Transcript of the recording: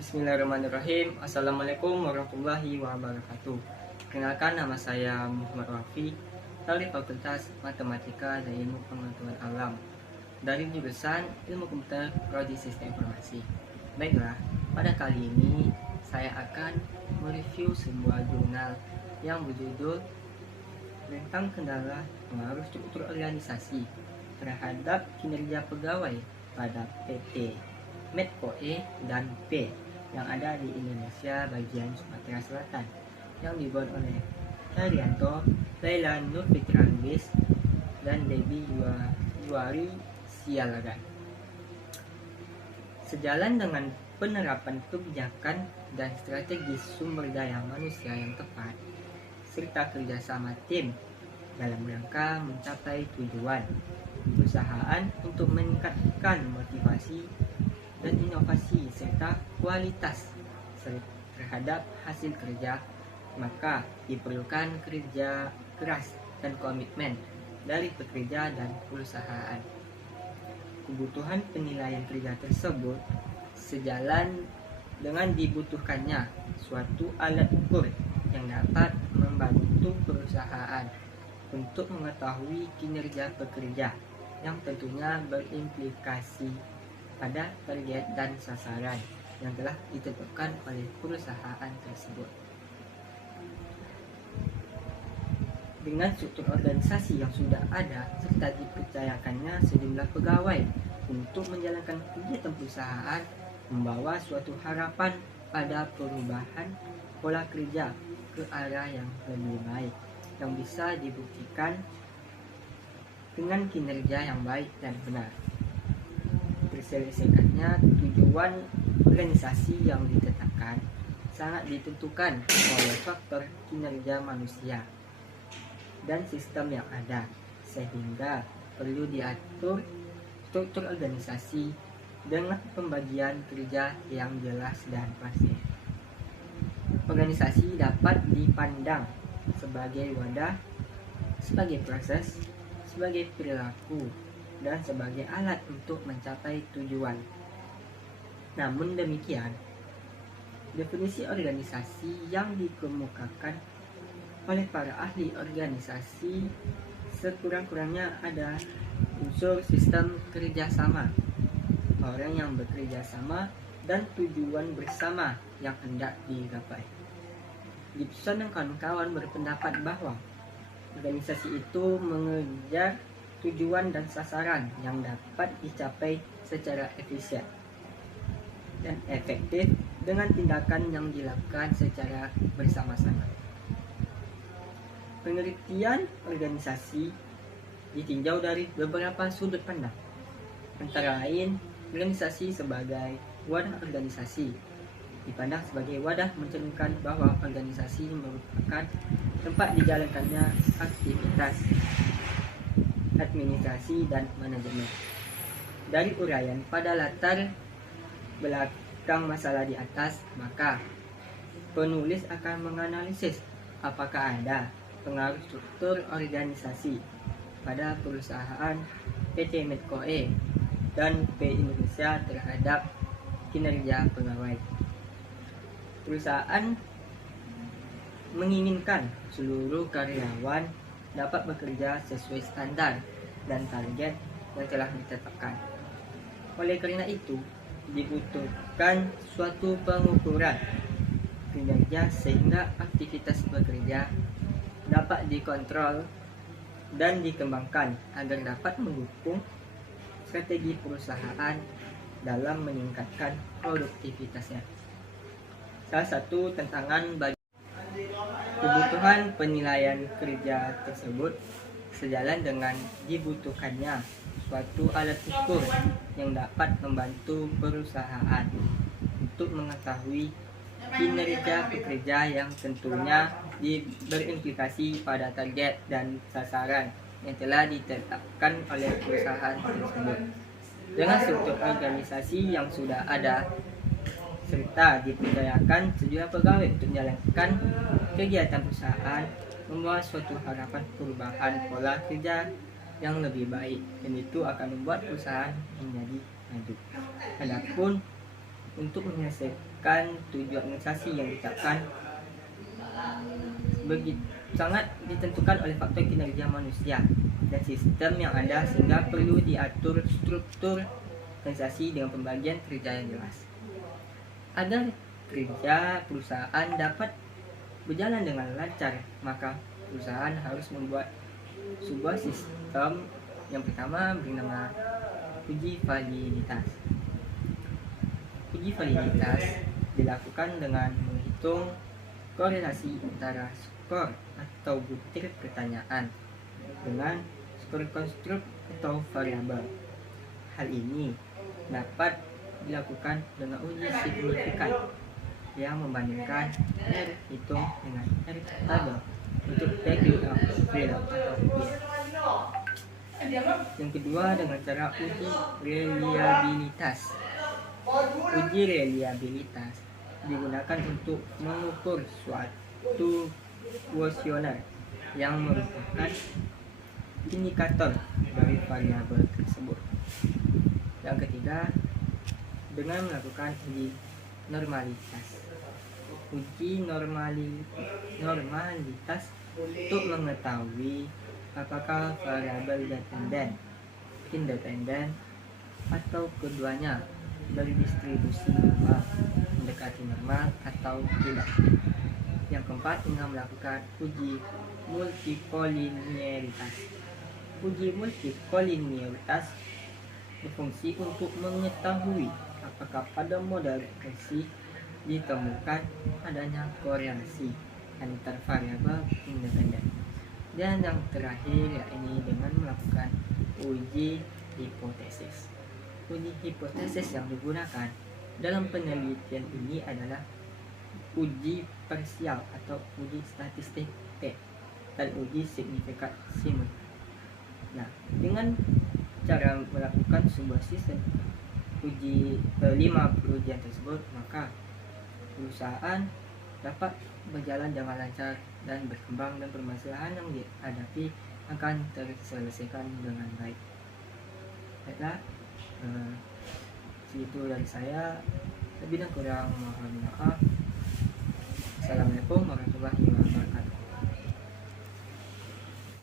Bismillahirrahmanirrahim. Assalamualaikum warahmatullahi wabarakatuh. Kenalkan, nama saya Muhammad Wafi dari Fakultas Matematika dan Ilmu Pengetahuan Alam dari jurusan Ilmu Komputer Prodi Sistem Informasi. Baiklah, pada kali ini saya akan mereview sebuah jurnal yang berjudul tentang kendala pengaruh struktur organisasi terhadap kinerja pegawai pada PT Medcoe dan P yang ada di Indonesia bagian Sumatera Selatan, yang dibuat oleh Haryanto, Laila Nurfitra Lubis, dan Debbie Yuari Sialagan. Sejalan dengan penerapan kebijakan dan strategi sumber daya manusia yang tepat, serta kerjasama tim dalam rangka mencapai tujuan perusahaan untuk meningkatkan motivasi dan inovasi serta kualitas terhadap hasil kerja, maka diperlukan kerja keras dan komitmen dari pekerja dan perusahaan. Kebutuhan penilaian kerja tersebut sejalan dengan dibutuhkannya suatu alat ukur yang dapat membantu perusahaan untuk mengetahui kinerja pekerja yang tentunya berimplikasi pada target dan sasaran yang telah ditetapkan oleh perusahaan tersebut. Dengan struktur organisasi yang sudah ada serta dipercayakannya sejumlah pegawai untuk menjalankan kegiatan perusahaan, membawa suatu harapan pada perubahan pola kerja ke arah yang lebih baik yang bisa dibuktikan dengan kinerja yang baik dan benar. Terselesaikannya tujuan organisasi yang ditetapkan sangat ditentukan oleh faktor kinerja manusia dan sistem yang ada, sehingga perlu diatur struktur organisasi dengan pembagian kerja yang jelas dan pasti. Organisasi dapat dipandang sebagai wadah, sebagai proses, sebagai perilaku, dan sebagai alat untuk mencapai tujuan. Namun demikian, definisi organisasi yang dikemukakan oleh para ahli organisasi sekurang-kurangnya ada unsur sistem kerjasama, orang yang bekerja sama, dan tujuan bersama yang hendak digapai. Gibson dan kawan-kawan berpendapat bahwa organisasi itu mengejar tujuan dan sasaran yang dapat dicapai secara efisien dan efektif dengan tindakan yang dilakukan secara bersama-sama. Pengertian organisasi ditinjau dari beberapa sudut pandang, antara lain organisasi sebagai wadah organisasi dipandang sebagai wadah mencerminkan bahwa organisasi merupakan tempat dijalankannya aktivitas administrasi dan manajemen. Dari uraian pada latar belakang masalah di atas, maka penulis akan menganalisis apakah ada pengaruh struktur organisasi pada perusahaan PT Medcoe dan P Indonesia terhadap kinerja pegawai. Perusahaan menginginkan seluruh karyawan dapat bekerja sesuai standar dan target yang telah ditetapkan. Oleh karena itu, dibutuhkan suatu pengukuran kinerja sehingga aktivitas bekerja dapat dikontrol dan dikembangkan agar dapat mendukung strategi perusahaan dalam meningkatkan produktivitasnya. Salah satu tantangan bagi kebutuhan penilaian kerja tersebut sejalan dengan dibutuhkannya suatu alat ukur yang dapat membantu perusahaan untuk mengetahui kinerja pekerja yang tentunya berimplikasi pada target dan sasaran yang telah ditetapkan oleh perusahaan tersebut. Dengan struktur organisasi yang sudah ada serta dipercayakan sejumlah pegawai untuk menjalankan kegiatan perusahaan, membawa suatu harapan perubahan pola kerja yang lebih baik, dan itu akan membuat perusahaan menjadi maju. Adapun untuk menyelesaikan tujuan organisasi yang ditetapkan begitu sangat ditentukan oleh faktor kinerja manusia dan sistem yang ada, sehingga perlu diatur struktur organisasi dengan pembagian kerja yang jelas. Agar kerja perusahaan dapat berjalan dengan lancar, maka perusahaan harus membuat sebuah sistem yang pertama bernama uji validitas. Uji validitas dilakukan dengan menghitung korelasi antara skor atau butir pertanyaan dengan skor konstruk atau variabel. Hal ini dapat dilakukan dengan uji signifikan yang membandingkan R hitung dengan R tabel untuk degree of freedom atau P. Yang kedua dengan cara uji reliabilitas. Uji reliabilitas digunakan untuk mengukur suatu kuesioner yang merupakan indikator dari variabel tersebut. Yang ketiga dengan melakukan uji normalitas. Uji normalitas untuk mengetahui apakah variabel dependen, independen, atau keduanya berdistribusi normal, mendekati normal atau tidak. Yang keempat dengan melakukan uji multikolinialitas. Uji multikolinialitas berfungsi untuk mengetahui apakah pada model regresi ditemukan adanya korelasi antar variabel independen. Dan yang terakhir yakni dengan melakukan uji hipotesis. Uji hipotesis yang digunakan dalam penelitian ini adalah uji parsial atau uji statistik T dan uji signifikan Simon. Nah, dengan cara melakukan sebuah sistem uji 5 ujian tersebut, maka perusahaan dapat berjalan dengan lancar dan berkembang, dan permasalahan yang dihadapi akan terselesaikan dengan baik. Baiklah, segitu dari saya. Lebih dan kurang mohon maaf. Assalamualaikum warahmatullahi wabarakatuh.